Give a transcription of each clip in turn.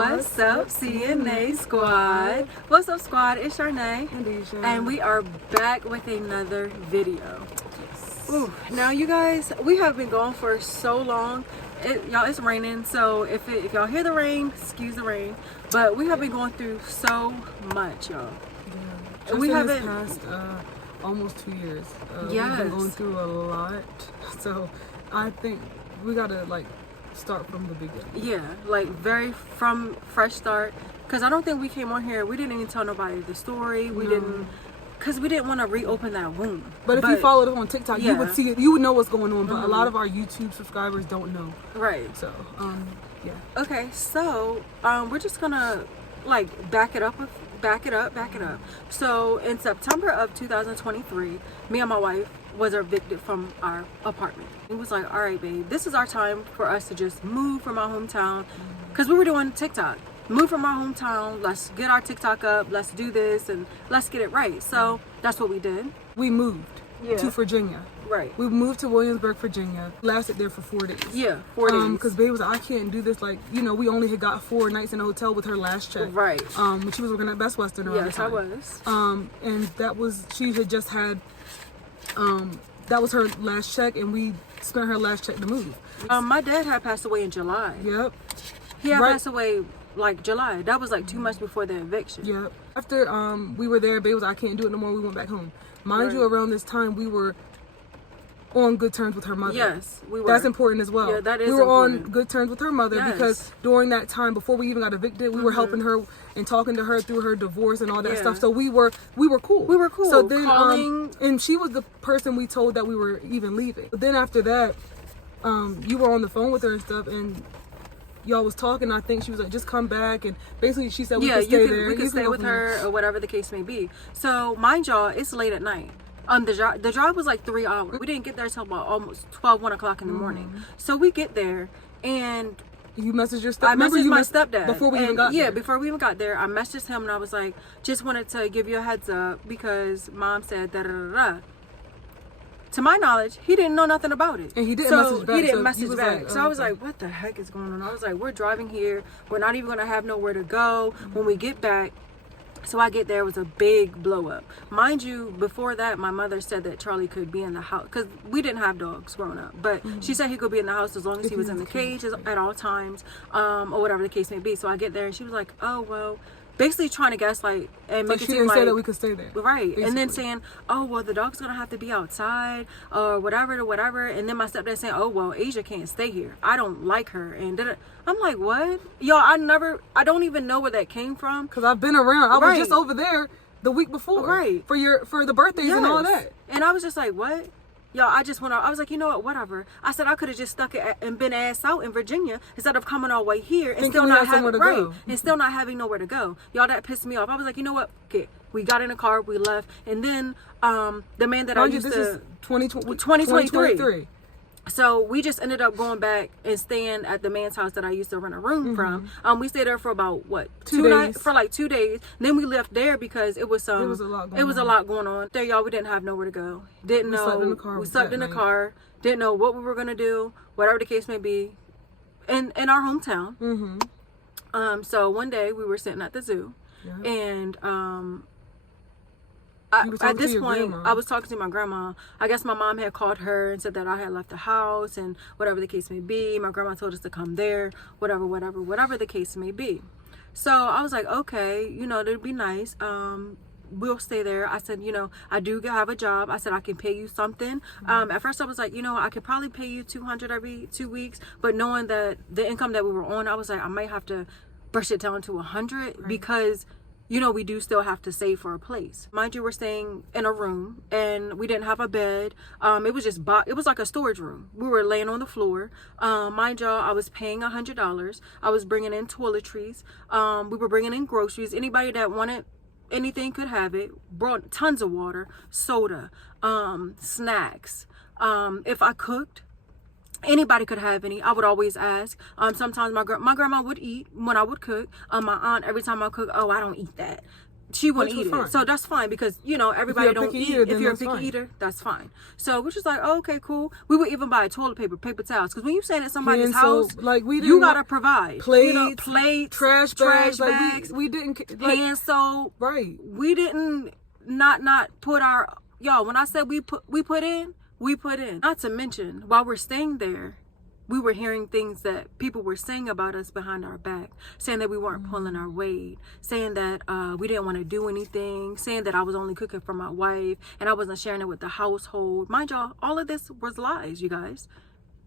What's up, CNA squad? What's up, squad? It's Charnay, and we are back with another video. Yes. Ooh, now, you guys, we have been going for so long. Y'all, it's raining, so if y'all hear the rain, excuse the rain. But we have been going through so much, y'all. Yeah. We haven't passed almost 2 years. Yes. We've been going through a lot, so I think we gotta start from the beginning. Yeah, from fresh start. Because I don't think we came on here, we didn't even tell nobody the story. We didn't, because we didn't want to reopen that wound. But if you followed us on TikTok, yeah, you would see it. You would know what's going on. But a lot of our YouTube subscribers don't know. Right. So, yeah. Okay, so we're just gonna back it up. So in September of 2023, me and my wife was evicted from our apartment. It was like, all right, babe, this is our time for us to just move from our hometown, because we were doing TikTok. Move from our hometown, let's get our TikTok up, let's do this, and let's get it right. So that's what we did. We moved to Virginia. Right. We moved to Williamsburg, Virginia. Lasted there for 4 days. Yeah, 4 days. Because babe was like, I can't do this. We only had got 4 nights in a hotel with her last check. Right. When she was working at Best Western around the time. Yes, I was. And that was, she had just had, that was her last check, and we spent her last check to move. My dad had passed away in July. Yep. He had passed away July. That was 2 months before the eviction. Yep. After we were there, babe was like, I can't do it no more. We went back home. Mind you, around this time we were on good terms with her mother. Yes, we were. That's important as well. Yeah, that is We were important. on good terms with her mother because during that time, before we even got evicted, we were helping her and talking to her through her divorce and all that stuff. So we were cool. We were cool. So then, and she was the person we told that we were even leaving. But then after that, you were on the phone with her and stuff, and y'all was talking. I think she was like, just come back, and basically she said we could stay there. We could stay with her or whatever the case may be. So mind y'all, it's late at night. The drive was 3 hours. We didn't get there till about almost 1 o'clock in the morning. So we get there, and you messaged your stepdad. I messaged my stepdad before we even got there. Yeah, before we even got there, I messaged him and I was like, just wanted to give you a heads up because mom said da da da da. To my knowledge, he didn't know nothing about it. And he didn't message back. He didn't message back. Like, so I was like, what the heck is going on? I was like, we're driving here. We're not even going to have nowhere to go when we get back. So I get there, it was a big blow up. Mind you, before that, my mother said that Charlie could be in the house. Because we didn't have dogs growing up. But she said he could be in the house as long as he was in the cage at all times. Or whatever the case may be. So I get there and she was like, oh, well. Basically trying to gaslight and make it seem like she didn't say that we could stay there. Right. Basically. And then saying, oh, well, the dog's going to have to be outside or whatever to whatever. And then my stepdad saying, oh, well, Asia can't stay here. I don't like her. And I'm like, what? Y'all, I don't even know where that came from. Because I've been around. I was just over there the week before. Right. For the birthdays and all that. And I was just like, what? Y'all, I was like, you know what, whatever. I said I could have just stuck it and been ass out in Virginia instead of coming all the way here and still not having and still not having nowhere to go. Y'all, that pissed me off. I was like, you know what? Okay. We got in a car, we left, and then the man that I used this to is 2023. So we just ended up going back and staying at the man's house that I used to rent a room from. We stayed there for about 2 nights, for 2 days. Then we left there because it was a lot going on. There, y'all, we didn't have nowhere to go. Didn't know. We slept in the car. Didn't know what we were gonna do. Whatever the case may be, in our hometown. So one day we were sitting at the zoo, and at this point, I was talking to my grandma. I guess my mom had called her and said that I had left the house and whatever the case may be. My grandma told us to come there, whatever the case may be. So I was like, okay, that'd be nice. We'll stay there. I said, I do have a job. I said, I can pay you something. At first I was like, I could probably pay you $200 every 2 weeks. But knowing that the income that we were on, I was like, I might have to brush it down to $100 because we do still have to save for a place. Mind you, we're staying in a room and we didn't have a bed. It was just, it was like a storage room. We were laying on the floor. Mind y'all, I was paying $100. I was bringing in toiletries. We were bringing in groceries. Anybody that wanted anything could have it. Brought tons of water, soda, snacks. If I cooked, anybody could have any. I would always ask. Sometimes my grandma would eat when I would cook. My aunt, every time I cook, oh, I don't eat that. she wouldn't Which eat was it. fine. So that's fine because, you know, everybody don't eat. Eater, if you're a that's picky fine. eater, that's fine. So we're just like, oh, okay, cool. We would even buy toilet paper, paper towels. Because when you staying at somebody's And house, so, like, we you didn't got to provide. plates, you know, plates, trash bags. bags, Like, we didn't, like, hand soap. right. We didn't not put our, y'all, when I said we put in. Not to mention, while we're staying there, we were hearing things that people were saying about us behind our back, saying that we weren't pulling our weight, saying that we didn't want to do anything, saying that I was only cooking for my wife and I wasn't sharing it with the household. Mind y'all, all of this was lies, you guys.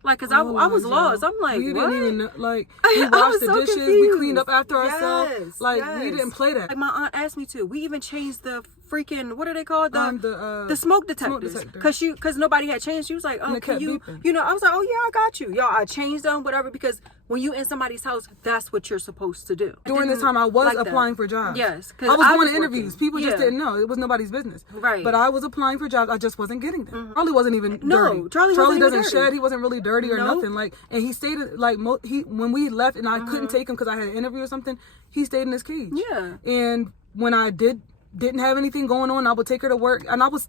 Like, because I was lost. I'm like, we what? didn't even know, like, we washed the dishes, we cleaned up after ourselves. Like, we didn't play that. Like, my aunt asked me to. We even changed the freaking, what are they called? The smoke detectors. Because nobody had changed. She was like, oh, can you, beeping. you know, I was like, oh, yeah, I got you. Y'all, I changed them, whatever, because when you in somebody's house, that's what you're supposed to do. During this time, I was applying for jobs. Yes. I was going to interviews. People just didn't know. It was nobody's business. Right. But I was applying for jobs. I just wasn't getting them. Charlie wasn't even dirty. No, Charlie doesn't shed. He wasn't really dirty or nothing. Like, and he stayed, like, when we left and I couldn't take him because I had an interview or something, he stayed in his cage. Yeah. And when I didn't have anything going on, I would take her to work, and I would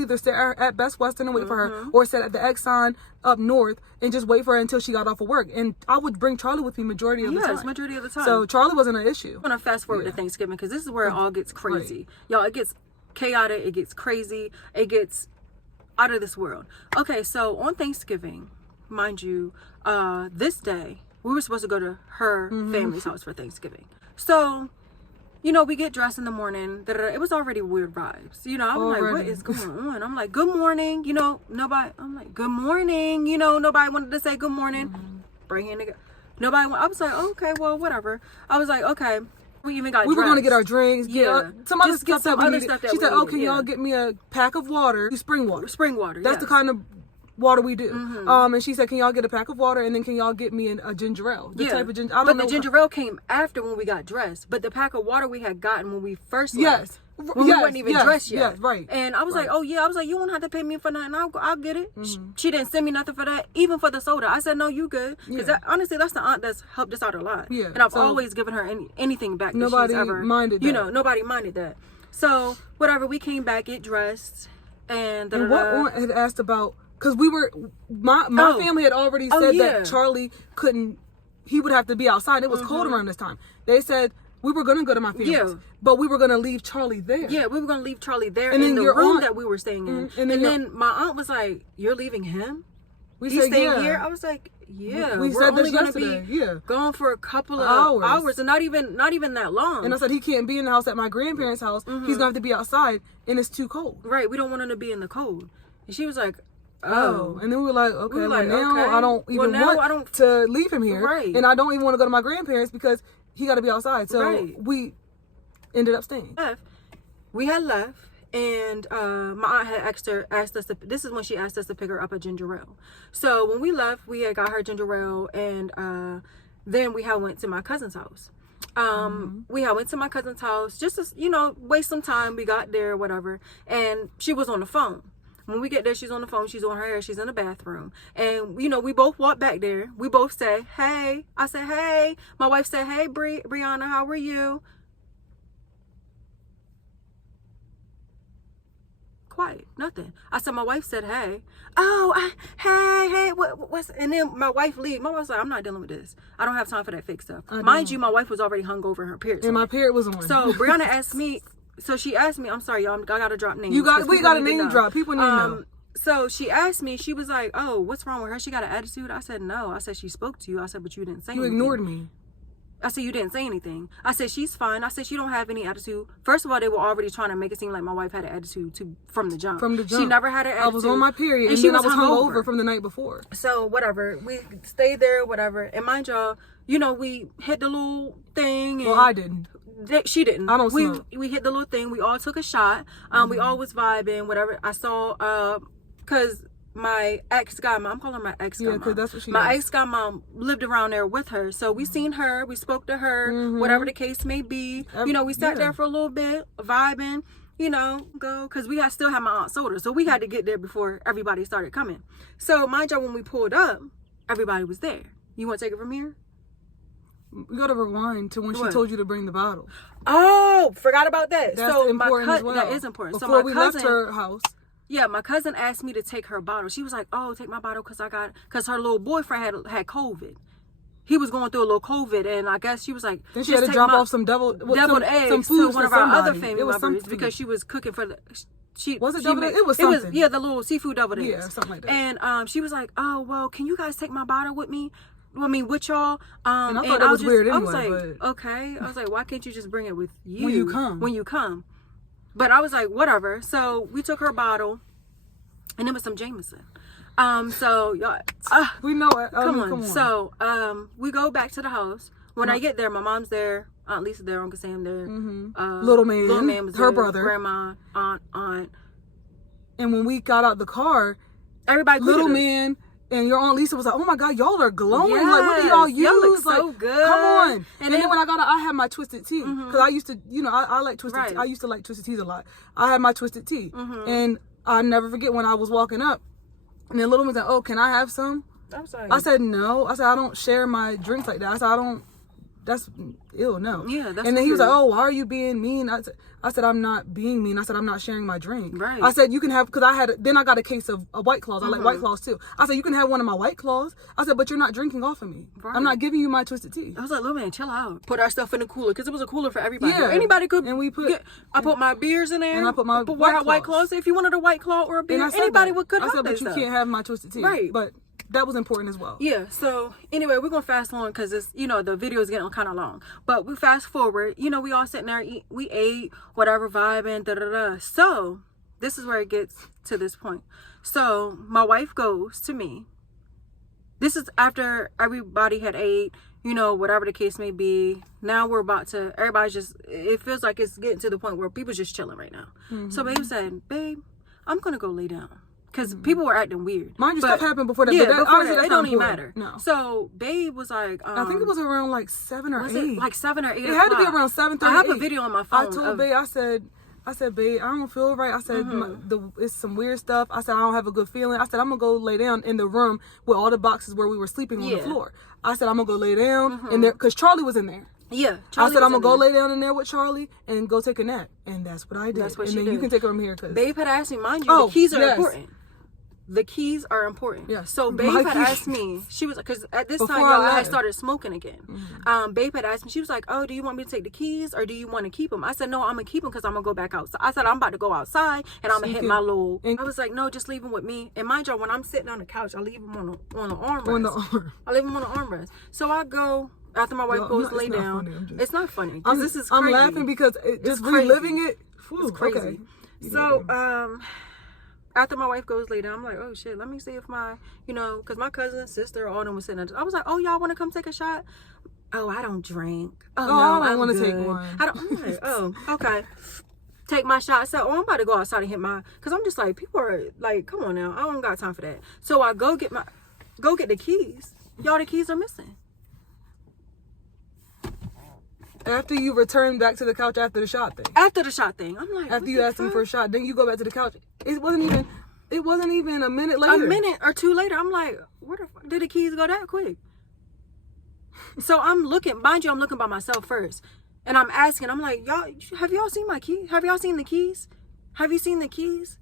either sit at Best Western and wait for her, or sit at the Exxon up north and just wait for her until she got off of work. And I would bring Charlie with me majority of the time. Yes, majority of the time. So Charlie wasn't an issue. I'm gonna fast forward to Thanksgiving because this is where it all gets crazy. Y'all, it gets chaotic, it gets crazy, it gets out of this world. Okay, so on Thanksgiving, mind you, this day we were supposed to go to her family's house for Thanksgiving. So, you know, we get dressed in the morning. It was already weird vibes. You know, I'm like, what is going on? I'm like, good morning. You know, nobody. I'm like, good morning. You know, nobody wanted to say good morning. Bring in the. Nobody. I was like, okay, well, whatever. I was like, okay. We even got. We were going to get our drinks. Some other stuff that we needed. She said, "Oh, can y'all get me a pack of water? Spring water. Spring water. That's the kind of water we do." And she said, "Can y'all get a pack of water, and then can y'all get me a ginger ale? The type of ginger." I don't know. But the ginger ale came after when we got dressed. But the pack of water we had gotten when we first left. Yes. When we weren't even dressed yet. Yes, right. And I was like, oh yeah. I was like, you won't have to pay me for nothing. I'll get it. She didn't send me nothing for that, even for the soda. I said, no, you good. Because honestly, that's the aunt that's helped us out a lot. Yeah. And I've always given her anything back. Nobody that she's ever minded that. You know, nobody minded that. So whatever, we came back, get dressed, and what aunt had asked about? Because we were my family had already said that Charlie couldn't. He would have to be outside. It was cold around this time. They said we were going to go to my family's, but we were going to leave Charlie there. Yeah, we were going to leave Charlie there in the room that we were staying in. And then my aunt was like, "You're leaving him? We He's said, staying here?" I was like, "Yeah, we we're said only this going to yesterday. be gone for a couple of hours, and not even that long." And I said he can't be in the house at my grandparents' house. He's going to have to be outside, and it's too cold. Right, we don't want him to be in the cold. And she was like, Oh, and then we were like, okay, now I don't even want to leave him here, and I don't even want to go to my grandparents because he got to be outside. So we ended up staying. We had left, and my aunt had asked us to. This is when she asked us to pick her up a ginger ale. So when we left, we had got her ginger ale, and then we had went to my cousin's house. We had went to my cousin's house just to, waste some time. We got there, whatever, and she was on the phone. When we get there, she's on the phone. She's on her hair. She's in the bathroom. And, we both walked back there. We both say, hey. I said, hey. My wife said, hey, Brianna, how are you? Quiet. Nothing. I said, my wife said, hey. Oh, hey. What's... And then my wife leave. My wife's like, I'm not dealing with this. I don't have time for that fake stuff. Mind you, my wife was already hung over her period. And my period was on. So Brianna asked me... So she asked me, I'm sorry, y'all, I gotta drop names. We got a name drop. People need to know. So she asked me, she was like, oh, what's wrong with her? She got an attitude? I said, no. I said, she spoke to you. I said, but you didn't say anything. You ignored me. I said, you didn't say anything. I said, she's fine. I said, she don't have any attitude. First of all, they were already trying to make it seem like my wife had an attitude from the jump. She never had an attitude. I was on my period, and then I was hungover from the night before. So whatever. We stayed there, whatever. And mind y'all, we hit the little thing. And well, I didn't. She didn't. I don't smoke. We hit the little thing. We all took a shot. We all was vibing, whatever. I saw, because my ex-godmom, I'm calling her my ex-godmom. Yeah, because that's what she My ex-godmom lived around there with her. So we seen her. We spoke to her, whatever the case may be. We sat there for a little bit, vibing, because we still had my aunt's soda. So we had to get there before everybody started coming. So mind y'all, when we pulled up, everybody was there. You want to take it from here? We gotta rewind to when she What? told you to bring the bottle. Oh, forgot about that. That's so important as well. That is important. Before so we cousin, left her house. Yeah, my cousin asked me to take her bottle. She was like, "Oh, take my bottle because her little boyfriend had COVID. He was going through a little COVID, and I guess she was like, then she had to drop off some deviled eggs to one of our other family members because she was cooking for the. Was it deviled eggs? It was something. Yeah, the little seafood deviled eggs. Yeah, something like that. And she was like, "Oh, well, can you guys take my bottle with me? With y'all?" And I thought that was weird anyway. I was like, okay. I was like, why can't you just bring it with you when you come? But I was like, whatever. So we took her bottle, and it was some Jameson. So y'all, we know it. Come on. So we go back to the house. When I get there, my mom's there, Aunt Lisa's there, Uncle Sam there, little man was her there, brother, grandma, aunt. And when we got out the car, everybody, little man and your Aunt Lisa was like, "Oh my God, y'all are glowing! Yes, like, what do y'all use? Y'all look like, so good. Come on!" And then when I got out, I had my twisted tea because I used to, I like twisted. Right. Tea. I used to like twisted teas a lot. I had my twisted tea, and I never forget when I was walking up, and then little man said, "Oh, can I have some?" I'm sorry. I said no. I said I don't share my drinks like that. I said I don't. That's ew, no. Yeah, that's and then he was weird. like, "Oh, why are you being mean?" I said I'm not being mean. I said I'm not sharing my drink. Right. I said you can have, because then I got a case of White Claws. I like White Claws too. I said you can have one of my White Claws. I said, but you're not drinking off of me. Right. I'm not giving you my twisted tea. I was like, little man, chill out. Put our stuff in the cooler because it was a cooler for everybody. Yeah. Anybody could. And we put. I put my beers in there. And I put my White Claws. If you wanted a White Claw or a beer, anybody could have I said, but you stuff. can't have my twisted tea. Right. But that was important as well. Yeah. So anyway, we're gonna fast forward because it's the video is getting kind of long. But we fast forward. We all sitting there, we ate whatever, vibing, da da da. So this is where it gets to this point. So my wife goes to me. This is after everybody had ate, whatever the case may be. Now we're about to. Everybody's just. It feels like it's getting to the point where people's just chilling right now. So babe said, "Babe, I'm gonna go lay down." Because people were acting weird. Mind you, stuff happened before that. Yeah, but before that, it don't even matter. No. So babe was like, I think it was around like 7 or 8. It like 7 or 8 It had to be around 7:30. I have a video on my phone. I told babe, I said, babe, I don't feel right. I said, it's some weird stuff. I said, I don't have a good feeling. I said, I'm gonna go lay down in the room with all the boxes where we were sleeping on the floor. I said, I'm gonna go lay down in there because Charlie was in there. Yeah, Charlie I said I'm gonna go lay down in there with Charlie and go take a nap, and that's what I did. That's what and she then did. You can take her from here because babe had asked me. Mind you, the keys are important. The keys are important. Yes. So babe had asked me, she was, because at this time I had started smoking again. Babe had asked me, she was like, "Oh, do you want me to take the keys or do you want to keep them?" I said, "No, I'm gonna keep them because I'm gonna go back outside." I said, "I'm about to go outside and I'm gonna hit my little." I was like, "No, just leave them with me." And mind you, when I'm sitting on the couch, I leave them on the armrest. I leave them on the armrest. So I go after my wife goes lay down. It's not funny because this is crazy. I'm laughing because just reliving it. It's crazy. Okay. So after my wife goes lay down, I'm like, oh shit, let me see if my, because my cousin, sister, all them was sitting there. I was like, oh, y'all want to come take a shot? Oh, I don't drink. Oh, no, I don't want to take one. I'm like, oh, okay. Take my shot. I said, oh, I'm about to go outside and hit my, because I'm just like, people are like, come on now, I don't got time for that. So I go get the keys. Y'all, the keys are missing. After you return back to the couch after the shot thing. After the shot thing. I'm like, after you asked him for a shot, then you go back to the couch. It wasn't even a minute later. A minute or two later, I'm like, where the fuck did the keys go that quick? So I'm looking, mind you, I'm looking by myself first. And I'm asking, I'm like, y'all, have y'all seen my keys? Have y'all seen the keys? Have you seen the keys?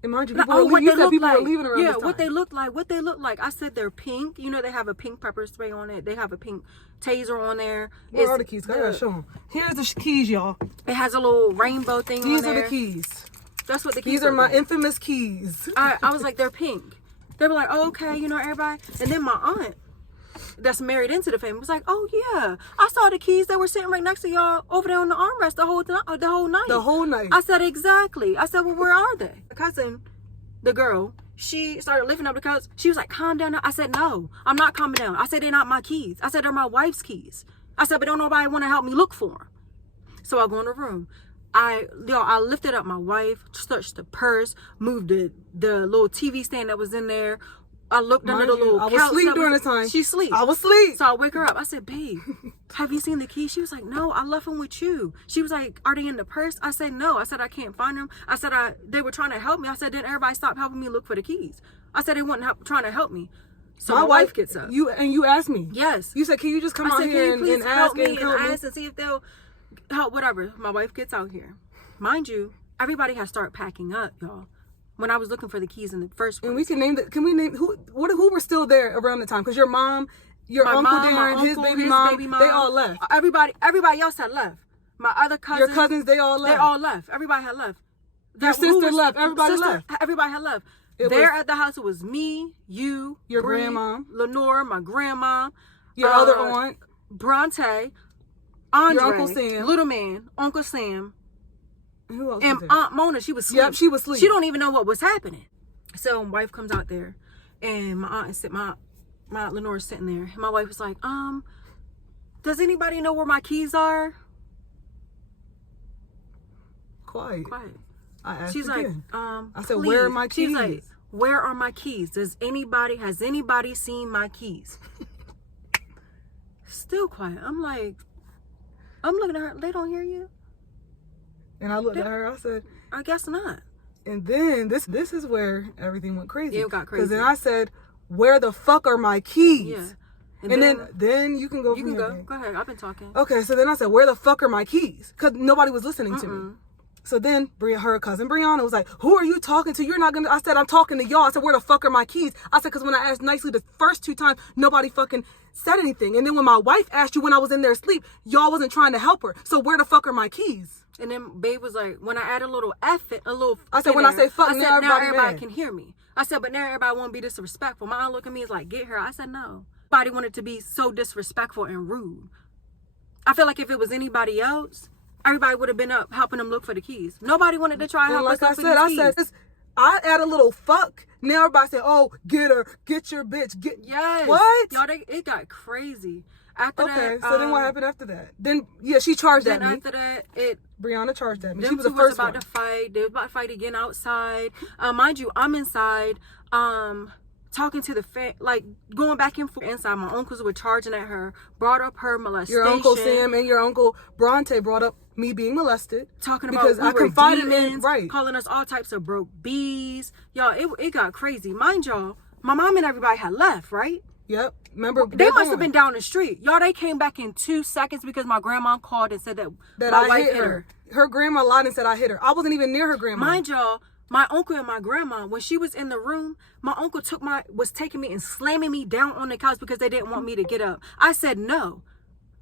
And mind you, people were leaving around this time. What they look like. I said they're pink. They have a pink pepper spray on it. They have a pink taser on there. Where are the keys? I gotta show them. Here's the keys, y'all. It has a little rainbow thing on there. These are the keys. That's what the keys These are my infamous keys. I was like, they're pink. They were like, oh, okay, everybody. And then my aunt, that's married into the family, was like, oh yeah, I saw the keys that were sitting right next to y'all over there on the armrest the whole night. The whole night. I said, exactly. I said, well, where are they? My cousin, the girl, she started lifting up the couch. She was like, calm down. I said, no, I'm not calming down. I said, they're not my keys. I said, they're my wife's keys. I said, but don't nobody want to help me look for them. So I go in the room. I lifted up my wife, searched the purse, moved the little TV stand that was in there. I looked under the little couch. I was asleep during the time. She sleep. I was asleep. So I wake her up. I said, babe, have you seen the keys? She was like, no, I left them with you. She was like, are they in the purse? I said, no. I said, I can't find them. I said, they were trying to help me. I said, then everybody stop helping me look for the keys. I said, they weren't trying to help me. So my wife gets up. You asked me. Yes. You said, can you just come out here and ask me and ask and see if they'll help, whatever. My wife gets out here. Mind you, everybody has started packing up, y'all. When I was looking for the keys in the first place. And we can name can we name who were still there around the time? Because your mom, my uncle Darren, his baby mom, they all left. Everybody else had left. My other cousins. Your cousins, they all left. They all left. Everybody had left. Your sister left. Everybody left. Everybody had left. There at the house, it was me, you, your Bree, grandma, Lenore, my grandma, your other aunt, Bronte, Andre, your Uncle Sam, little man, Uncle Sam, who else? And Aunt Mona. She was asleep. Yep, she was asleep. She don't even know what was happening. So my wife comes out there, and my aunt Lenore is sitting there. My wife was like, does anybody know where my keys are? Quiet. I asked She's again. like, I said, please. where are my keys? She's like, where are my keys? Has anybody seen my keys? Still quiet. I'm looking at her. They don't hear you? And I looked at her. I said, I guess not. And then this is where everything went crazy. It got crazy. Because then I said, where the fuck are my keys? Yeah. And then you can go. You can go. Go ahead. I've been talking. Okay, so then I said, where the fuck are my keys? Because nobody was listening to me. So then her cousin Brianna was like, who are you talking to? You're not gonna. I said, I'm talking to y'all. I said, where the fuck are my keys? I said, because when I asked nicely the first 2 times, nobody fucking said anything. And then when my wife asked you when I was in there asleep, y'all wasn't trying to help her. So where the fuck are my keys? And then Babe was like, when I add a little F, I said, when I say fuck, now everybody can hear me. I said, but now everybody won't be disrespectful. My aunt looked at me and was like, get her. I said, no. Nobody wanted to be so disrespectful and rude. I feel like if it was anybody else, everybody would have been up helping them look for the keys. Nobody wanted to try to help us look for these keys. I said, I add a little fuck. Now everybody said, oh, get her, get your bitch, Yes. What? Y'all, it got crazy. After that, so then what happened after that? Then, she charged at me. Then after that, Brianna charged at me. She was the first one. To fight. They were about to fight again outside. Mind you, I'm inside, talking to going back and forth inside. My uncles were charging at her, brought up her molestation. Your Uncle Sam and your Uncle Bronte brought up me being molested. Talking about because I confided in, calling us all types of broke bees. Y'all, it got crazy. Mind y'all, my mom and everybody had left, right? Yep. Remember, they must have been down the street. Y'all, they came back in 2 seconds because my grandma called and said that my wife hit her. Her grandma lied and said I hit her. I wasn't even near her grandma. Mind y'all, my uncle and my grandma, when she was in the room, my uncle was taking me and slamming me down on the couch because they didn't want me to get up. I said no.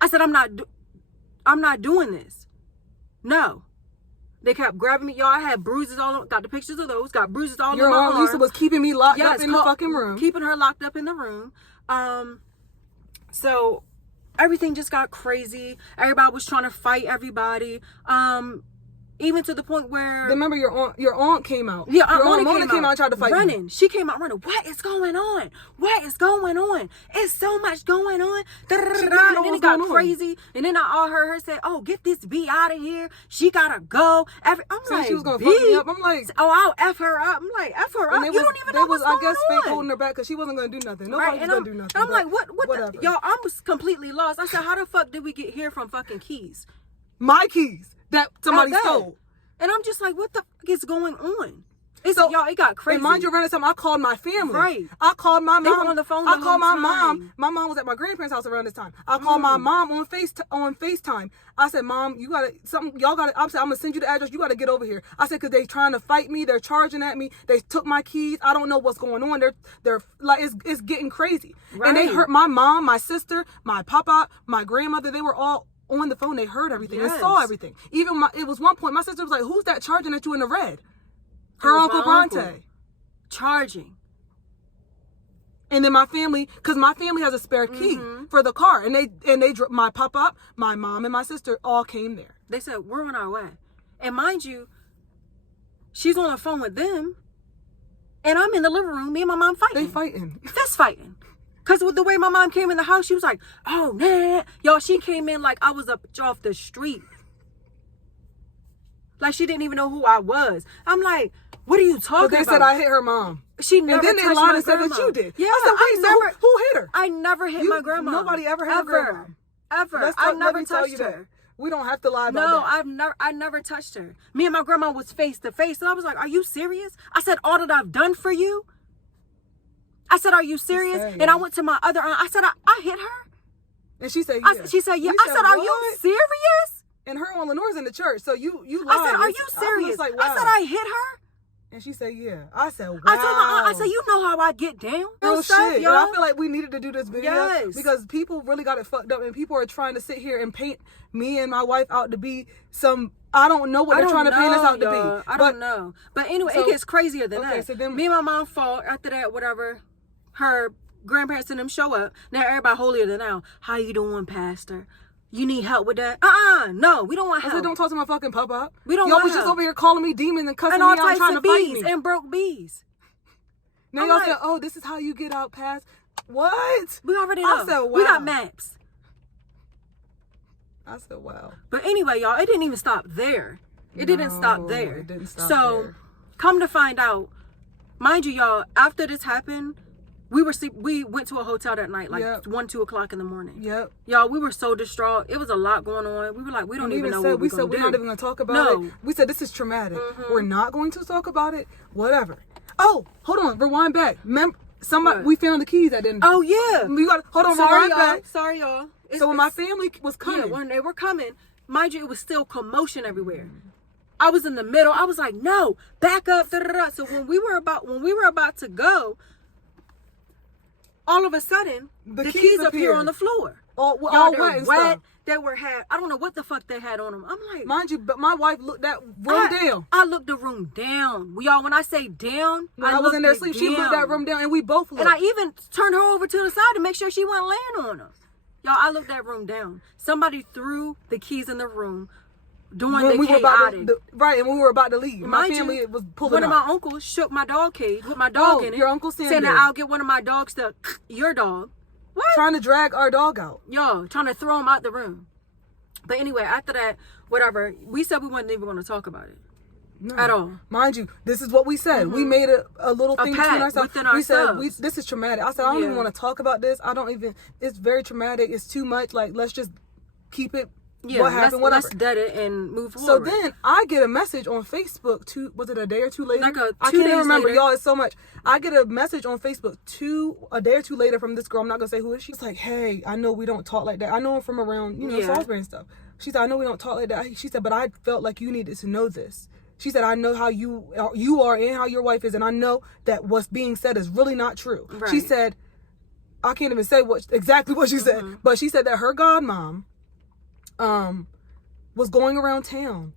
I said I'm not doing this. No. They kept grabbing me. Y'all, I had bruises all over. Got the pictures of those. Got bruises all over my arm. Your Aunt Lisa was keeping me locked up in the fucking room. Keeping her locked up in the room. So everything just got crazy. Everybody was trying to fight everybody. Even to the point where... Remember your aunt came out. Yeah, Aunt Mona came out and tried to fight running. me. She came out running. What is going on? What is going on? It's so much going on. And then it got crazy. And then I heard her say, oh, get this B out of here. She gotta go. I'm like, she was gonna fuck me up. I'm like... Oh, I'll F her up. I'm like, F her up. You don't even know what's going on. I guess fake holding her back because she wasn't gonna do nothing. Nobody was gonna do nothing. I'm like, what y'all, I was completely lost. I said, how the fuck did we get here from fucking keys? My keys that somebody stole. And I'm just like, what the fuck is going on? Y'all, it got crazy. And mind you, around the time I called my family. Right. I called my mom. They were on the phone I called my mom. My mom was at my grandparents' house around this time. I called my mom on FaceTime. I said, Mom, you gotta y'all gotta. I said, I'm gonna send you the address. You gotta get over here. I said, cause they trying to fight me. They're charging at me. They took my keys. I don't know what's going on. They're like it's getting crazy. Right. And they hurt my mom, my sister, my papa, my grandmother. They were all on the phone. They heard everything. Yes. They saw everything. Even it was one point my sister was like, who's that charging at you in the red? Her Uncle Bronte. Charging. And then my family, because my family has a spare key for the car, and they my papa, my mom, and my sister all came there. They said, we're on our way. And mind you, she's on the phone with them, and I'm in the living room, me and my mom fighting. They fighting. Fist fighting. Because with the way my mom came in the house, she was like, oh, man. Y'all, she came in like I was up off the street. Like she didn't even know who I was. I'm like, what are you talking about? But they said I hit her mom. She never and then they lied and said that you did. Yeah, I said, wait, who hit her? I never hit my grandma. Nobody ever hit her grandma. Ever. I never touched her. We don't have to lie about that. No, I never touched her. Me and my grandma was face to face. And I was like, are you serious? I said, all that I've done for you? I said, are you serious? Sad, and I went to my other aunt. I said, I hit her. And she said, yeah. She said, yeah. We I said, are you "What?" serious? And her and Lenore's in the church, so you lied. I said, are you serious? Like, I said, I hit her. And she said, yeah. I said, wow. I told my aunt, I said, you know how I get down. Real stuff, shit. y'all. And I feel like we needed to do this video Yes. because people really got it fucked up, and people are trying to sit here and paint me and my wife out to be some. I don't know what they're trying to paint us out to be. I don't know. But anyway, it gets crazier than that. So then, me and my mom fought. After that, whatever, her grandparents and them show up. Now everybody holier than thou. How you doing, Pastor? You need help with that? No, we don't want help. I said, don't talk to my fucking papa. We don't Y'all want was help. just over here calling me demons and cussing and me all out types trying to of fight bees me. and broke bees. Now I'm y'all like, said, oh, this is how you get out past. What? We already know. I said, wow. We got maps. I said, wow. But anyway, y'all, it didn't even stop there. It didn't stop there. It didn't stop so, there. come to find out, mind you, y'all, after this happened, we went to a hotel that night, like 1, 2 o'clock in the morning. Yep. Y'all, we were so distraught. It was a lot going on. We were like, we don't even know what we're going to do. We're not even going to talk about it. We said, this is traumatic. We're not going to talk about it. Whatever. Oh, hold on. Rewind back. We found the keys at the end. Oh, yeah. Hold on. Sorry, rewind back. Sorry, y'all. So when my family was coming. Yeah, when they were coming, mind you, it was still commotion everywhere. I was in the middle. I was like, no, back up. Da, da, da. So when we were about to go, all of a sudden, the keys appear on the floor. All wet wet and wet. stuff. They I don't know what the fuck they had on them. I'm like, mind you, but my wife looked that room down. I looked the room down. Y'all, when I say down, I was in there asleep. She looked that room down, and we both looked. And I even turned her over to the side to make sure she wasn't laying on them. Y'all, I looked that room down. Somebody threw the keys in the room during the chaotic. Right, and we were about to leave. My family was pulling up. One of my uncles shook my dog cage with my dog in it. Your uncle Sam saying that I'll get one of my dogs to your dog. What? Trying to drag our dog out. Y'all, trying to throw him out the room. But anyway, after that, whatever, we said we weren't even going to talk about it. No. At all. Mind you, this is what we said. We made a little thing between ourselves. We said, this is traumatic. I said, I don't even want to talk about this. It's very traumatic. It's too much. Like, let's just keep it. Yeah, what happened, whatever. Let's dead it and move forward. So then I get a message on Facebook was it a day or two later? Like I can't even remember, y'all. It's so much. I get a message on Facebook a day or two later from this girl. I'm not gonna say who it is. She's like, hey, I know we don't talk like that. I know her from around, Salisbury and stuff. She said, I know we don't talk like that. She said, but I felt like you needed to know this. She said, I know how you are and how your wife is, and I know that what's being said is really not true. Right. She said, I can't even say exactly what she said, but she said that her godmom was going around town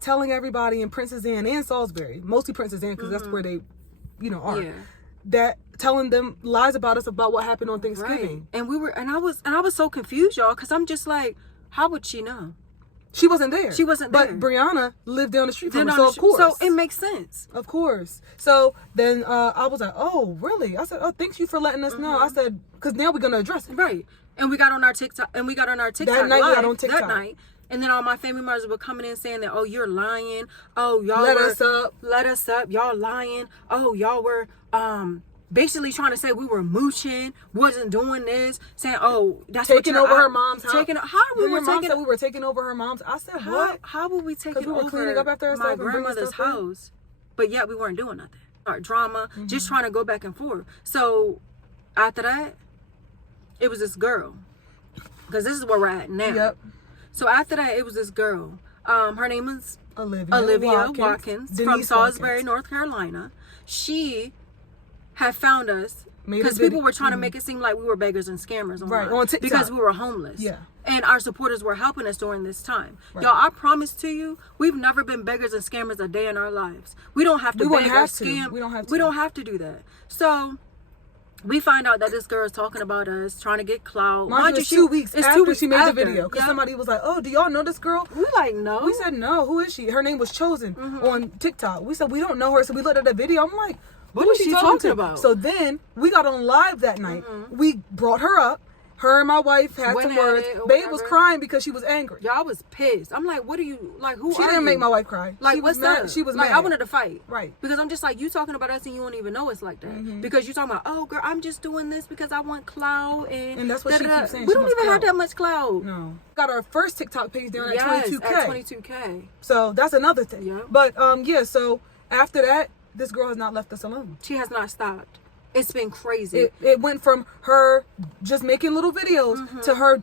telling everybody in Princess Anne and Salisbury, mostly Princess Anne because that's where they, are. Yeah. That telling them lies about us about what happened on Thanksgiving. Right. And I was so confused, y'all, because I'm just like, how would she know? She wasn't there. But Brianna lived down the street from her, so of course. So it makes sense. Of course. So then I was like, oh, really? I said, oh, thank you for letting us know. I said, because now we're going to address it. Right. And we got on our TikTok that night, live on TikTok. That night. And then all my family members were coming in saying that, oh, you're lying. Oh, y'all let us up. Y'all lying. Oh, y'all were basically trying to say we were mooching, wasn't doing this, saying, oh, that's taking over her mom's house. We were taking over her mom's. I said, what? How would we take over cleaning up after my grandmother's house? But yet we weren't doing nothing. Our drama, just trying to go back and forth. So after that, it was this girl. Because this is where we're at now. Yep. So after that, it was this girl. Her name is Olivia Watkins from Salisbury, North Carolina. She had found us because people were trying to make it seem like we were beggars and scammers on TikTok because we were homeless. Yeah. And our supporters were helping us during this time. Right. Y'all, I promise to you, we've never been beggars and scammers a day in our lives. We don't have to beg or scam. We don't have to do that. So we find out that this girl is talking about us, trying to get clout. Mind you, 2 weeks after she made the video. Because somebody was like, oh, do y'all know this girl? We like, no. We said, no. Who is she? Her name was Chosen on TikTok. We said, we don't know her. So we looked at the video. I'm like, what is she talking about? So then we got on live that night. We brought her up. Her and my wife had some words. Babe was crying because she was angry. Y'all was pissed. I'm like, what are you, like, who She didn't make my wife cry. Like, she what's was mad. up? She was like, mad. I wanted to fight. Right. Because I'm just like, you talking about us and you don't even know us like that. Because you talking about, oh, girl, I'm just doing this because I want clout. And that's what she keeps saying. We don't even have that much clout. No. Got our first TikTok page down at 22K. At 22K. So that's another thing. Yeah. But, so after that, this girl has not left us alone. She has not stopped. It's been crazy. It went from her just making little videos to her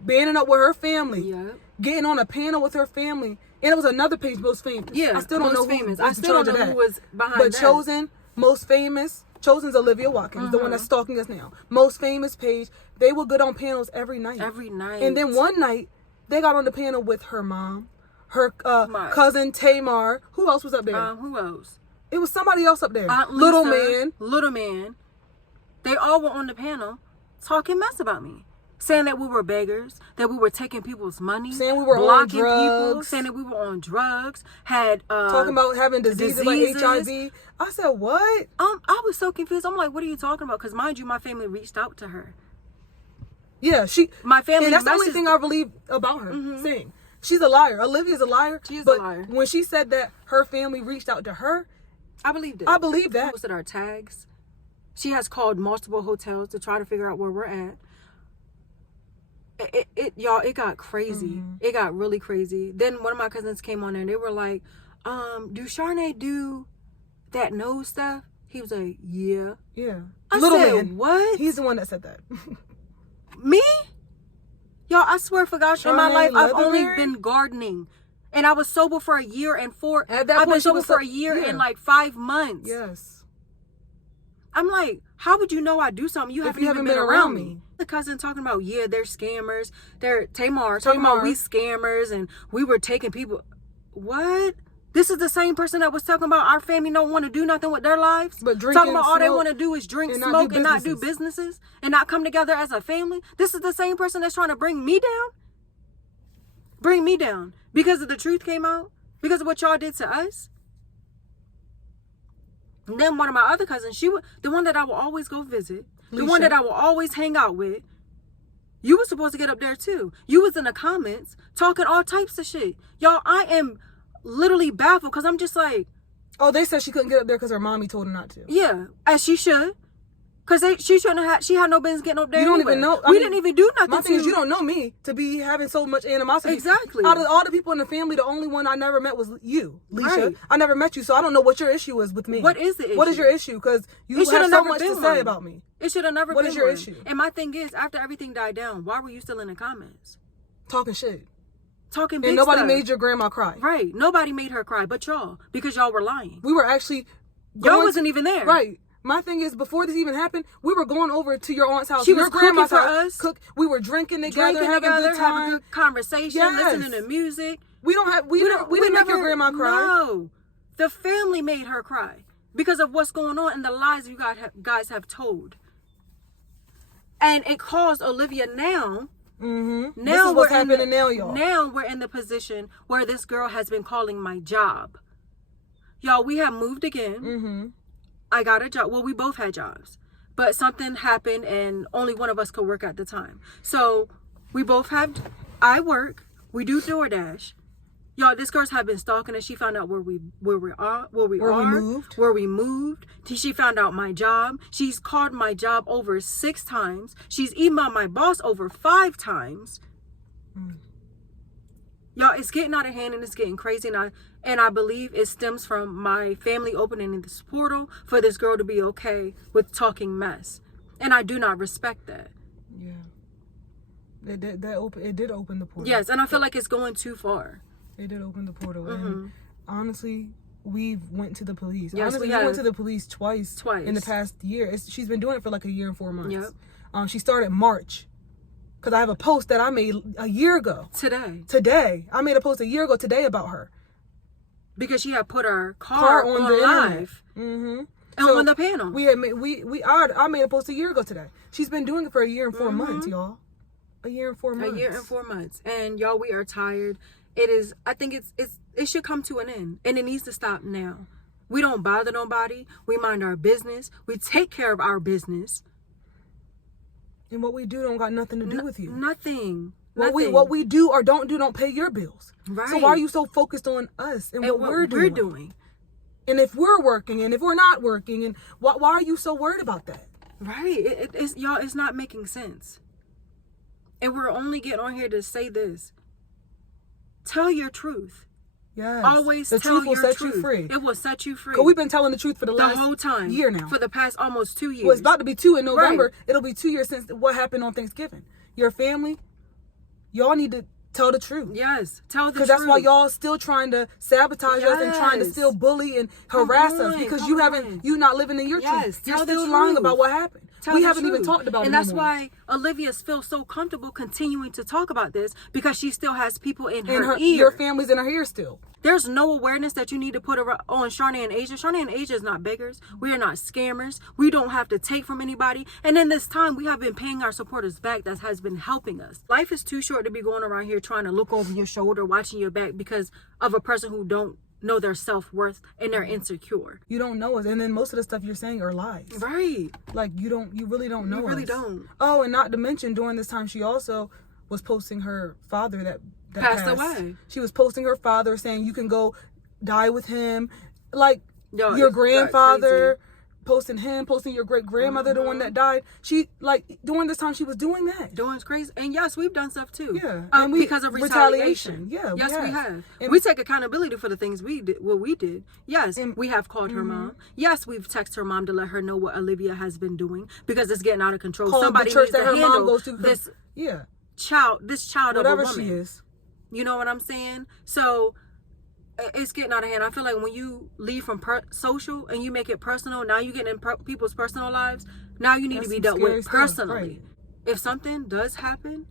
banding up with her family, getting on a panel with her family. And it was another page, most famous. Yeah, I still don't know famous. I still don't know who was behind but that. Chosen, most famous. Chosen's Olivia Watkins, the one that's stalking us now. Most famous page. They were good on panels every night. Every night. And then one night, they got on the panel with her mom, her cousin Tamar. Who else was up there? Who else? It was somebody else up there. Aunt Lisa, Little Man. They all were on the panel talking mess about me. Saying that we were beggars, that we were taking people's money, saying we were blocking on drugs, people, saying that we were on drugs, had talking about having diseases like HIV. I said, what? I was so confused. I'm like, what are you talking about? Because mind you, my family reached out to her. Yeah, my family. And that's the only thing I believe about her. Saying she's a liar. Olivia's a liar. She is a liar. When she said that her family reached out to her, I believed it. I believe that. She posted our tags. She has called multiple hotels to try to figure out where we're at. It got crazy. It got really crazy. Then one of my cousins came on there and they were like, do Sharnae do that nose stuff? He was like, yeah. I said, man. What? He's the one that said that. Me? Y'all, I swear for God, in my life, I've only Leatherberry? been gardening. And I was sober for a year and At that I've been point, sober for a year and like 5 months. Yes. I'm like, how would you know I do something? You haven't even been around me. The cousin talking about, they're scammers. They're Tamar talking about we scammers and we were taking people. What? This is the same person that was talking about our family don't want to do nothing with their lives. But talking about all they want to do is drink, smoke, and not do businesses and not come together as a family. This is the same person that's trying to bring me down. Bring me down because of the truth came out, because of what y'all did to us. And then one of my other cousins, the one that I will always go visit, the one that I will always hang out with, you were supposed to get up there too. You was in the comments talking all types of shit. Y'all, I am literally baffled because I'm just like... Oh, they said she couldn't get up there because her mommy told her not to. Yeah, as she should. Because she had no business getting up there. You don't anyway. even know. We didn't even do nothing. My thing is, you don't know me to be having so much animosity. Exactly. Out of all the people in the family, the only one I never met was you, Leisha. Right. I never met you, so I don't know what your issue is with me. What is the issue? What is your issue? Because you have so much to say about me. It should have never been. What is your issue? And my thing is, after everything died down, why were you still in the comments? Talking shit. Talking big And nobody stuff. made your grandma cry. Right. Nobody made her cry, but y'all. Because y'all were lying. We were actually... Y'all wasn't even there. Right. My thing is, before this even happened, we were going over to your aunt's house. She was cooking for us. We were drinking together, having a good time. having good conversation, listening to music. We didn't make your grandma cry. No. The family made her cry because of what's going on and the lies you guys have told. And it caused Olivia now. Now this is what's happening now, y'all. Now we're in the position where this girl has been calling my job. Y'all, we have moved again. I got a job. Well, we both had jobs. But something happened and only one of us could work at the time. So we both I work. We do DoorDash. Y'all, this girl's have been stalking us. She found out where we moved. She found out my job. She's called my job over 6 times. She's emailed my boss over 5 times. Y'all, it's getting out of hand and it's getting crazy. And I believe it stems from my family opening this portal for this girl to be okay with talking mess. And I do not respect that. Yeah. It did open the portal. Yes, and I feel like it's going too far. It did open the portal. And honestly, we've went to the police. Yes, honestly, we went to the police twice in the past year. She's been doing it for like a year and 4 months. Yep. She started March. Because I have a post that I made a year ago. Today. I made a post a year ago today about her. Because she had put her car on the live. And so, on the panel. I made a post a year ago today. She's been doing it for a year and 4 months, y'all. A year and 4 months. A year and 4 months. And y'all, we are tired. I think it should come to an end. And it needs to stop now. We don't bother nobody. We mind our business. We take care of our business. And what we do don't got nothing to do with you. Nothing. What we do or don't do don't pay your bills. Right. So why are you so focused on us and what we're doing? And if we're working and if we're not working, and why are you so worried about that? Right. Y'all, it's not making sense. And we're only getting on here to say this. Tell your truth. Yes. Always the tell truth will your set truth. you free. It will set you free. Because we've been telling the truth for the last whole time. year now. For the past almost 2 years. Well, it's about to be 2 in November. Right. It'll be 2 years since what happened on Thanksgiving. Your family, y'all need to tell the truth. Yes, tell the truth. Because that's why y'all still trying to sabotage us and trying to still bully and harass us because you not living in your truth. You're still lying about what happened. We haven't even talked about it. And that's why Olivia feels so comfortable continuing to talk about this, because she still has people in her ear. Your family's in her ear still. There's no awareness that you need to put on Shawnee and Asia. Shawnee and Asia is not beggars. We are not scammers. We don't have to take from anybody. And in this time, we have been paying our supporters back. That has been helping us. Life is too short to be going around here trying to look over your shoulder, watching your back because of a person who don't know their self-worth and they're insecure. You don't know us, and then most of the stuff you're saying are lies. Right. Like you really don't know us. You really don't. Oh, and not to mention during this time she also was posting her father that passed away. She was posting her father saying you can go die with him, like Yo, your grandfather, posting your great grandmother, the one that died. She during this time she was doing that. Doing crazy. And yes, we've done stuff too. Yeah, and because of retaliation. Yeah, yes, we have. And we take accountability for the things we did. What we did. Yes, and we have called her mom. Yes, we've texted her mom to let her know what Olivia has been doing because it's getting out of control. Called Somebody the church needs that to her handle mom goes to. this Yeah, child whatever of a woman. she is. You know what I'm saying? So it's getting out of hand. I feel like when you leave from social and you make it personal, now you get in people's personal lives. Now you need to be dealt with personally. Right. If something does happen,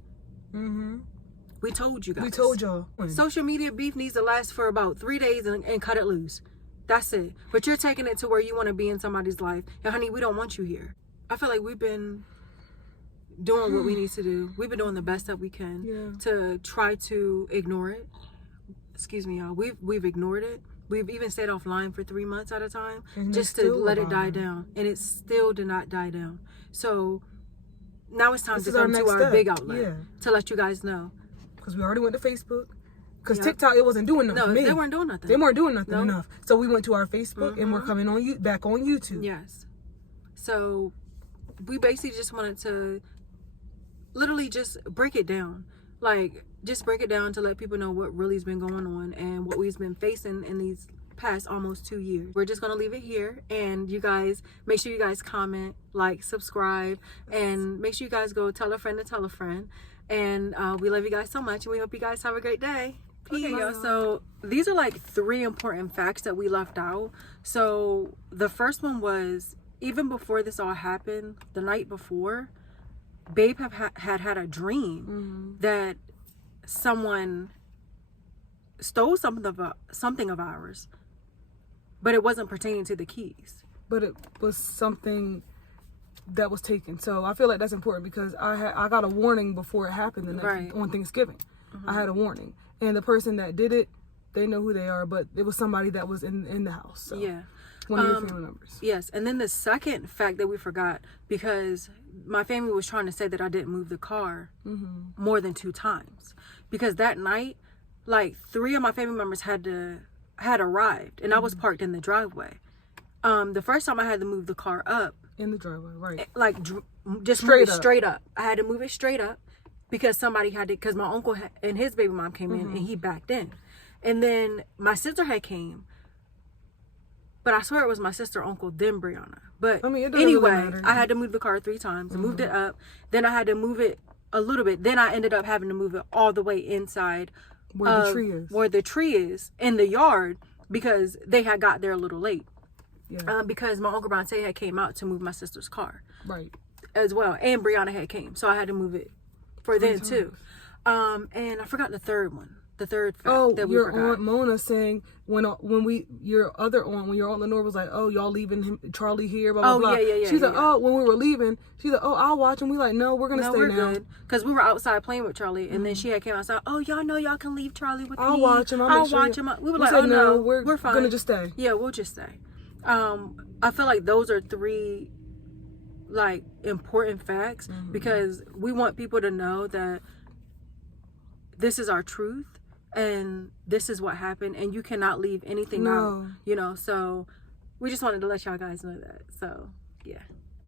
we told you guys. We told y'all. Social media beef needs to last for about 3 days and cut it loose. That's it. But you're taking it to where you want to be in somebody's life. And honey, we don't want you here. I feel like we've been doing what we need to do. We've been doing the best that we can to try to ignore it. Excuse me, y'all. We've ignored it. We've even stayed offline for 3 months at a time just to let it die down. And it still did not die down. So now it's time to come to our big outlet to let you guys know. Because we already went to Facebook. Because TikTok, it wasn't doing nothing. No, for me. they weren't doing nothing. They weren't doing nothing enough. So we went to our Facebook and we're coming on back on YouTube. Yes. So we basically just wanted to literally just break it down. Like, just break it down to let people know what really's been going on and what we've been facing in these past almost 2 years. We're just going to leave it here. And you guys, make sure you guys comment, like, subscribe, and make sure you guys go tell a friend to tell a friend. And we love you guys so much, and we hope you guys have a great day. Peace. Okay, y'all. So these are like 3 important facts that we left out. So the first one was, even before this all happened, the night before, Babe had a dream that someone stole something of ours, but it wasn't pertaining to the keys. But it was something that was taken. So I feel like that's important because I got a warning before it happened on Thanksgiving. I had a warning, and the person that did it, they know who they are, but it was somebody that was in the house. So. Yeah. One of your family members. Yes, and then the second fact that we forgot, because my family was trying to say that I didn't move the car more than 2 times, because that night, like 3 of my family members had arrived, and I was parked in the driveway. The first time I had to move the car up in the driveway, right? Like just straight up. I had to move it straight up because somebody had to, because my uncle and his baby mom came in and he backed in, and then my sister had came. But I swear it was my sister, uncle, then Brianna. But I mean, anyway, really I had to move the car 3 times. I moved it up. Then I had to move it a little bit. Then I ended up having to move it all the way inside where the tree is in the yard, because they had got there a little late. Yeah. Because my uncle Bronte had came out to move my sister's car. Right. As well. And Brianna had came. So I had to move it for them too. And I forgot the third one. The third fact that we forgot. Your aunt Mona saying when your aunt Lenore was like, oh, y'all leaving Charlie here, blah, blah, blah. Yeah. She's like, oh, when we were leaving, she's like, oh, I'll watch him. We like, no, we're going to stay now. Good. Because we were outside playing with Charlie, and then she had came outside, oh, y'all know y'all can leave Charlie with me. I'll watch him. I'll watch him. We were like, oh, no, we're fine. We're going to just stay. Yeah, we'll just stay. I feel like those are 3, like, important facts, because we want people to know that this is our truth. And this is what happened, and you cannot leave anything out, so we just wanted to let y'all guys know that. So yeah.